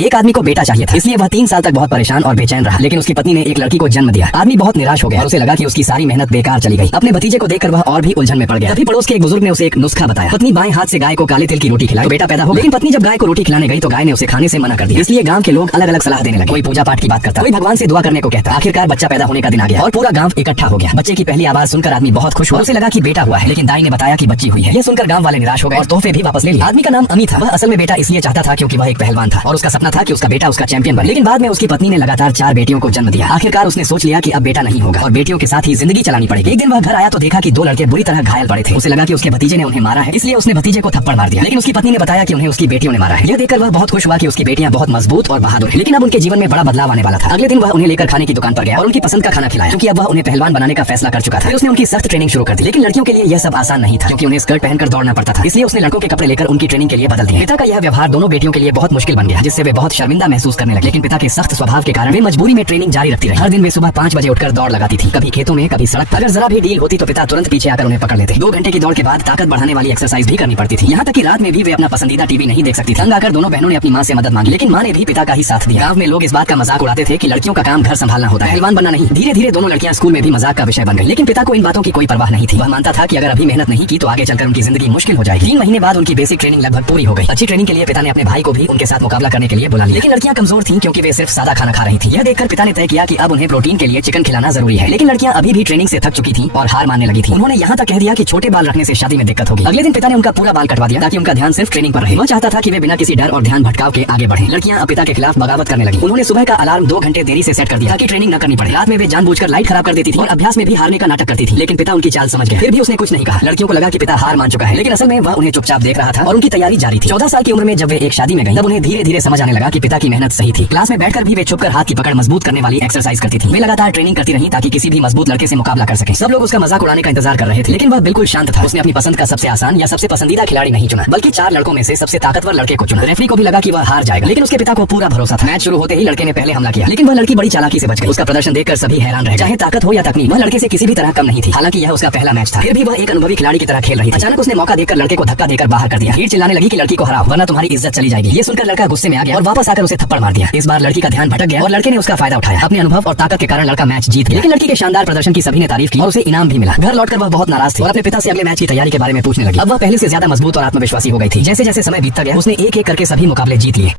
एक आदमी को बेटा चाहिए था, इसलिए वह 3 साल तक बहुत परेशान और बेचैन रहा। लेकिन उसकी पत्नी ने एक लड़की को जन्म दिया। आदमी बहुत निराश हो गया और उसे लगा कि उसकी सारी मेहनत बेकार चली गई। अपने भतीजे को देखकर वह और भी उलझन में पड़ गया। तभी पड़ोस के एक बुजुर्ग ने उसे एक नुस्खा बताया। पत्नी बाएं हाथ से गाय को काले तिल की रोटी खिलाई तो बेटा पैदा हो। लेकिन पत्नी जब गाय को रोटी खिलाने गई तो गाय ने उसे खाने से मना कर दिया। इसलिए गांव के लोग अलग अलग सलाह देने लगे। कोई पूजा पाठ की बात करता, कोई भगवान से दुआ करने को कहता। आखिरकार बच्चा पैदा होने का दिन आ गया और पूरा गांव इकट्ठा हो गया। बच्चे की पहली आवाज सुनकर आदमी बहुत खुश हुआ। उसे लगा कि बेटा हुआ है, लेकिन दाई ने बताया कि बच्ची हुई है। ये सुनकर गांव वाले निराश हो गए और तोहफे भी वापस ले लिए। आदमी का नाम अमी था। वह असल में बेटा इसलिए चाहता था क्योंकि वह एक पहलवान था और उसका सपना था कि उसका बेटा उसका चैंपियन बने। लेकिन बाद में उसकी पत्नी ने लगातार 4 बेटियों को जन्म दिया। आखिरकार उसने सोच लिया कि अब बेटा नहीं होगा और बेटियों के साथ ही जिंदगी चलानी पड़ेगी। एक दिन वह घर आया तो देखा कि 2 लड़के बुरी तरह घायल पड़े थे। उसे लगा कि उसके भतीजे ने उन्हें मारा है, इसलिए उसने भतीजे को थप्पड़ मार दिया। लेकिन उसकी पत्नी ने बताया कि उन्हें उसकी बेटियों ने मारा है। यह देखकर वह बहुत खुश हुआ कि उसकी बेटियां बहुत मजबूत और बहादुर हैं। लेकिन अब उनके जीवन में बड़ा बदलाव आने वाला था। अगले दिन वह उन्हें लेकर खाने की दुकान पर गया और उनकी पसंद का खाना खिलाया, क्योंकि अब वह उन्हें पहलवान बनाने का फैसला कर चुका था। फिर उसने उनकी सख्त ट्रेनिंग शुरू कर दी। लेकिन लड़कियों के लिए यह सब आसान नहीं था, क्योंकि उन्हें स्कर्ट पहनकर दौड़ना पड़ता था। इसलिए उसने लड़कों के कपड़े लेकर उनकी ट्रेनिंग के लिए बदल दिया। पिता का यह व्यवहार दोनों बेटियों के लिए बहुत मुश्किल बन गया, जिससे वे बहुत शर्मिंदा महसूस करने लगे। लेकिन पिता के सख्त स्वभाव के कारण वे मजबूरी में ट्रेनिंग जारी रखती रही। हर दिन वे सुबह 5 बजे उठकर दौड़ लगाती थी, कभी खेतों में कभी सड़क पर। अगर जरा भी ढील होती तो पिता तुरंत पीछे आकर उन्हें पकड़ लेते। 2 घंटे की दौड़ के बाद ताकत बढ़ाने वाली एक्सरसाइज भी करनी पड़ती थी। यहाँ तक कि रात में भी वे अपना पसंदीदा टीवी नहीं देख सकती थी। तंग आकर दोनों बहनों ने अपनी माँ से मदद मांगी, लेकिन माँ ने भी पिता का ही साथ दिया। गांव में लोग इस बात का मजाक उड़ाते थे कि लड़कियों का काम घर संभालना होता है, पहलवान बनना नहीं। धीरे धीरे दोनों लड़कियां स्कूल में भी मजाक का विषय बन गई। लेकिन पिता को इन बातों की कोई परवाह नहीं थी। वह मानता था कि अगर अभी मेहनत नहीं की तो आगे चलकर उनकी जिंदगी मुश्किल हो जाएगी। 3 महीने बाद उनकी बेसिक ट्रेनिंग लगभग पूरी हो गई। अच्छी ट्रेनिंग के लिए पिता ने अपने भाई को भी उनके साथ मुकाबला करने के लिए बुला लिया। लेकिन लड़कियां कमजोर थीं, क्योंकि वे सिर्फ सादा खाना खा रही थी। यह देखकर पिता ने तय किया कि अब उन्हें प्रोटीन के लिए चिकन खिलाना जरूरी है। लेकिन लड़कियां अभी भी ट्रेनिंग से थक चुकी थीं और हार मानने लगी थीं। उन्होंने यहाँ तक कह दिया कि छोटे बाल रखने से शादी में दिक्कत होगी। अगले दिन पिता ने उनका पूरा बाल कटवा दिया ताकि उनका ध्यान सिर्फ ट्रेनिंग पर रहे। वह चाहता था कि वे बिना किसी डर और ध्यान भटकाव के आगे बढ़ें। लड़कियां अब पिता के खिलाफ बगावत करने लगी। उन्होंने सुबह का अलार्म 2 घंटे देरी से सेट कर दिया ताकि ट्रेनिंग न करनी पड़े। रात में वे जानबूझकर लाइट खराब कर देती थी और अभ्यास में भी हारने का नाटक करती थी। लेकिन पिता उनकी चाल समझ गए। फिर भी उसने कुछ नहीं कहा। लड़कियों को लगा कि पिता हार मान चुका है, लेकिन असल में वह उन्हें चुपचाप देख रहा था और उनकी तैयारी जारी थी। 14 साल की उम्र में जब वे एक शादी में गई, तब उन्हें धीरे धीरे समझ आने लगा कि पिता की मेहनत सही थी। क्लास में बैठकर भी वे छुपकर हाथ की पकड़ मजबूत करने वाली एक्सरसाइज करती थी। वे लगातार ट्रेनिंग करती रही ताकि किसी भी मजबूत लड़के से मुकाबला कर सके। सब लोग उसका मजाक उड़ाने का इंतजार कर रहे थे, लेकिन वह बिल्कुल शांत था। उसने अपनी पसंद का सबसे आसान या सबसे पसंदीदा खिलाड़ी नहीं चुना, बल्कि 4 लड़कों में से सबसे ताकतवर लड़के को चुना। रेफरी को भी लगा कि वह हार जाएगा, लेकिन उसके पिता को पूरा भरोसा था। मैच शुरू होते ही लड़के ने पहले हमला किया, लेकिन वह लड़की बड़ी चालाकी से बच गई। उसका प्रदर्शन देखकर सभी हैरान रह गए। चाहे ताकत हो या तकनीक, वह लड़के से किसी भी तरह कम नहीं थी। हालांकि यह उसका पहला मैच था, फिर भी वह एक अनुभवी खिलाड़ी की तरह खेल रही थी। अचानक उसने मौका देखकर लड़के को धक्का देकर बाहर कर दिया। भीड़ चिल्लाने लगी कि लड़की को हराओ, वरना तुम्हारी इज्जत चली जाएगी। ये सुनकर लड़का गुस्से में आ गया और वापस आकर उसे थप्पड़ मार दिया। इस बार लड़की का ध्यान भटक गया और लड़के ने उसका फायदा उठाया। अपने अनुभव और ताकत के कारण लड़का मैच जीत गया। लेकिन लड़की के शानदार प्रदर्शन की सभी ने तारीफ की और उसे इनाम भी मिला। घर लौटकर वह बहुत नाराज थी और अपने पिता से अगले मैच की तैयारी के बारे में पूछने लगी। अब वह पहले से ज्यादा मजबूत और आत्मविश्वासी हो गई थी। जैसे जैसे समय बीतता गया, उसने एक एक करके सभी मुकाबले जीत लिए।